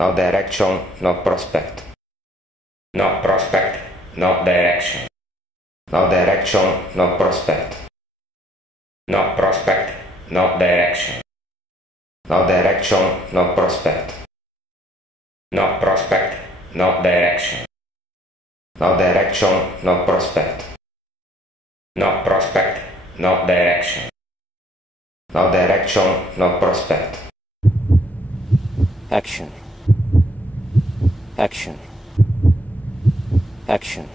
no direction, no prospect. No prospect, no direction. No direction, no prospect. No prospect, no direction. No direction, no prospect. No prospect, no direction. No direction, no prospect. No prospect, no direction. No direction, no prospect. Action. Action. Action.